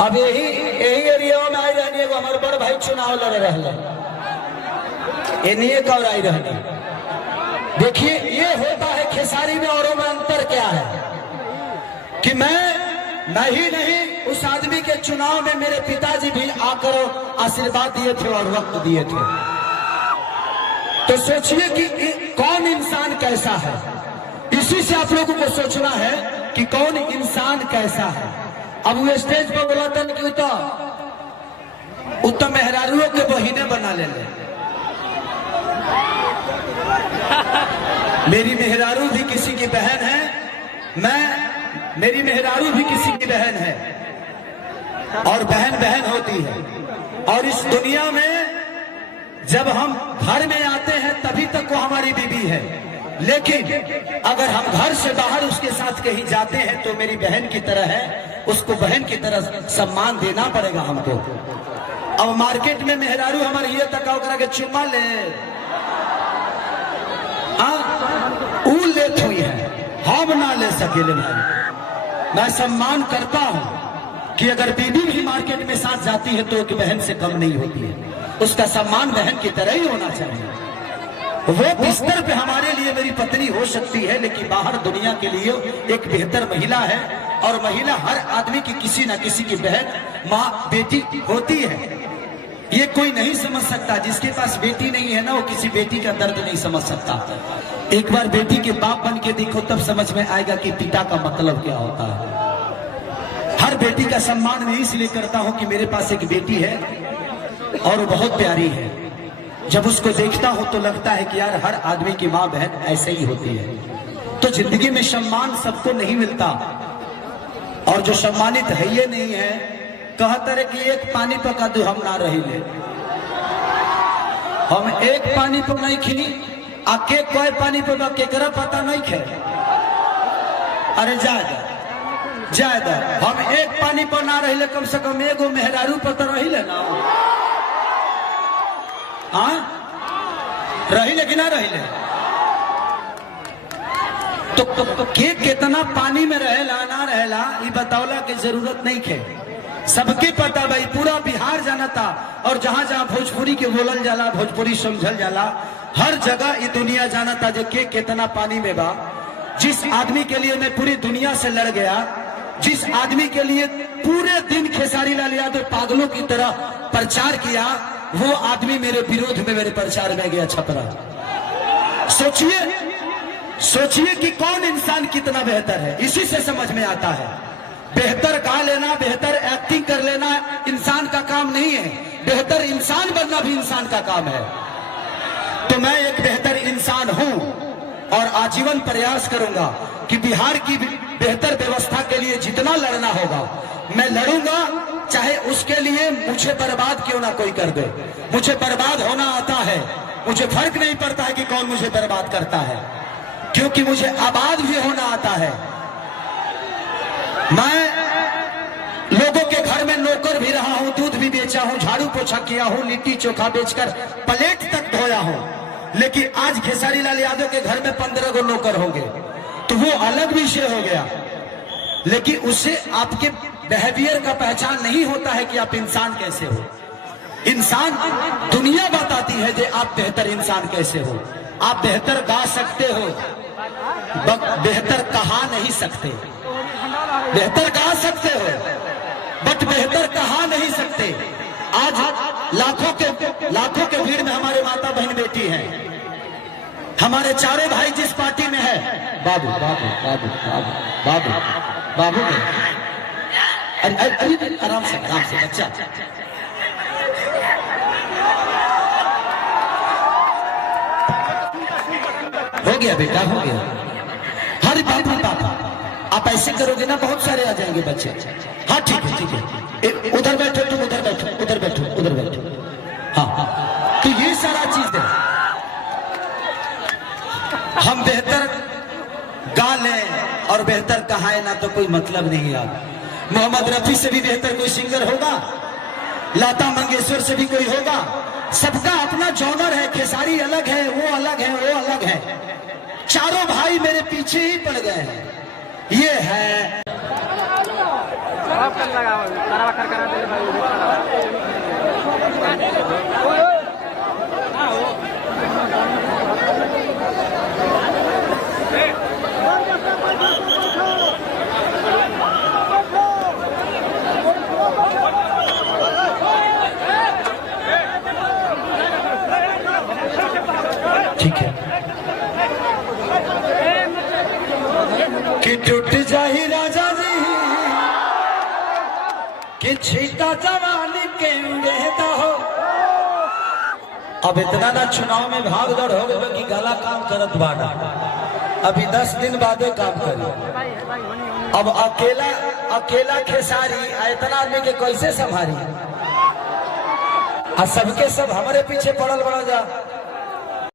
अब यही एरिया में आई रहनी एगो हमारे बड़ भाई चुनाव लड़ रहे एनिए कौर आई रहनी। देखिए ये होता है खेसारी में औरों में अंतर क्या है कि मैं ही नहीं उस आदमी के चुनाव में मेरे पिताजी भी आकर आशीर्वाद दिए थे और वक्त दिए थे। तो सोचिए कि कौन इंसान कैसा है, इसी से आप लोगों को सोचना है कि कौन इंसान कैसा है। अब वो स्टेज पर बोला था कि उत्तम मेहरारुओं के बहिने बना ले मेरी मेहरारू भी किसी की बहन है, मेरी मेहरारू भी किसी की बहन है और बहन बहन होती है। और इस दुनिया में जब हम घर में आते हैं तभी तक वो हमारी बीवी है, लेकिन अगर हम घर से बाहर उसके साथ कहीं जाते हैं तो मेरी बहन की तरह है, उसको बहन की तरह सम्मान देना पड़ेगा हमको। अब मार्केट में मेहरारू हमारे ये तक करा के चुम्मा ले लेत हुई है, हम ना ले सकेले भाई। मैं सम्मान करता हूं कि अगर बीबी भी मार्केट में साथ जाती है तो एक बहन से कम नहीं होती है, उसका सम्मान बहन की तरह ही होना चाहिए। वो बिस्तर पे हमारे लिए मेरी पत्नी हो सकती है, लेकिन बाहर दुनिया के लिए एक बेहतर महिला है। और महिला हर आदमी की किसी ना किसी की बहन, माँ, बेटी होती है। ये कोई नहीं समझ सकता, जिसके पास बेटी नहीं है ना, वो किसी बेटी का दर्द नहीं समझ सकता। एक बार बेटी के बाप बन के देखो, तब समझ में आएगा कि पिता का मतलब क्या होता है। हर बेटी का सम्मान मैं इसलिए करता हूं कि मेरे पास एक बेटी है और वो बहुत प्यारी है। जब उसको देखता हूं तो लगता है कि यार हर आदमी की माँ बहन ऐसे ही होती है। तो जिंदगी में सम्मान सबको नहीं मिलता, और जो सम्मानित है ये नहीं है। कहते रहे कि एक पानी पका दो हम ना रही ले, हम एक पानी पर नहीं खी आके कोई पानी पर केकरा पता नहीं खे। अरे जायदा हम एक पानी पर ना रही ले, कम से कम एगो मेहरारू पर तो रही ले ना। हाँ रही ले कि ना रही ले। तो के कितना पानी में रहेला ना रहेला ये बतावला की जरूरत नहीं खे। सबके पता भाई, पूरा बिहार जाना था। और जहां जहां भोजपुरी के बोलल जाला, भोजपुरी समझल जाला, हर जगह ये दुनिया जाना था जो के कितना पानी में बा। जिस आदमी के लिए मैं पूरी दुनिया से लड़ गया, जिस आदमी के लिए पूरे दिन खेसारी लाल यादव पागलों की तरह प्रचार किया, वो आदमी मेरे विरोध में मेरे प्रचार में गया छपरा। सोचिए कि कौन इंसान कितना बेहतर है। इसी से समझ में आता है बेहतर गा लेना, बेहतर एक्टिंग कर लेना इंसान का काम नहीं है, बेहतर इंसान बनना भी इंसान का काम है। तो मैं एक बेहतर इंसान हूं और आजीवन प्रयास करूंगा कि बिहार की बेहतर व्यवस्था के लिए जितना लड़ना होगा मैं लड़ूंगा, चाहे उसके लिए मुझे बर्बाद क्यों ना कोई कर दे। मुझे बर्बाद होना आता है, मुझे फर्क नहीं पड़ता है कि कौन मुझे बर्बाद करता है, क्योंकि मुझे आबाद भी होना आता है। मैं लोगों के घर में नौकर भी रहा हूं, दूध भी बेचा हूं, झाड़ू पोछा किया हूं, लिट्टी चोखा बेचकर प्लेट तक धोया हूं। लेकिन आज खेसारी लाल यादव के घर में 15 गो नौकर होंगे तो वो अलग विषय हो गया। लेकिन उससे आपके बिहेवियर का पहचान नहीं होता है कि आप इंसान कैसे हो। इंसान दुनिया बताती है कि आप बेहतर इंसान कैसे हो। आप बेहतर गा सकते हो, बेहतर कहा नहीं सकते। बेहतर गा सकते हो बट बेहतर कहा नहीं सकते। आज लाखों के भीड़ में हमारे माता बहन बेटी हैं, हमारे चारों भाई जिस पार्टी में है, बाबू बाबू बाबू बाबू बाबू बाबू अरे आराम से बच्चा। हो गया बेटा, हो गया। हर पापा आप ऐसे करोगे ना बहुत सारे आ जाएंगे बच्चे। हाँ ठीक है उधर बैठो, तुम उधर बैठो। हाँ तो ये सारा चीज है। हम बेहतर गा लें और बेहतर कहाए ना तो कोई मतलब नहीं। आप मोहम्मद रफी से भी बेहतर कोई सिंगर होगा, लता मंगेशकर से भी कोई होगा। सबका अपना जॉनर है। खेसारी अलग है, वो अलग है, वो अलग है। चारों भाई मेरे पीछे ही पड़ गए हैं। ये है ठीक है कि टूट जाही राजा जी कि छीटा जवानी के उड़ेदा हो। अब इतना ना चुनाव में भाग दौड़ हो गए कि गला काम करत बाड़ा, अभी 10 दिन बादे काम करी। अब अकेला खेसारी इतना आदमी के कैसे संभारी, सबके सब हमारे पीछे पड़ल बड़ा जा।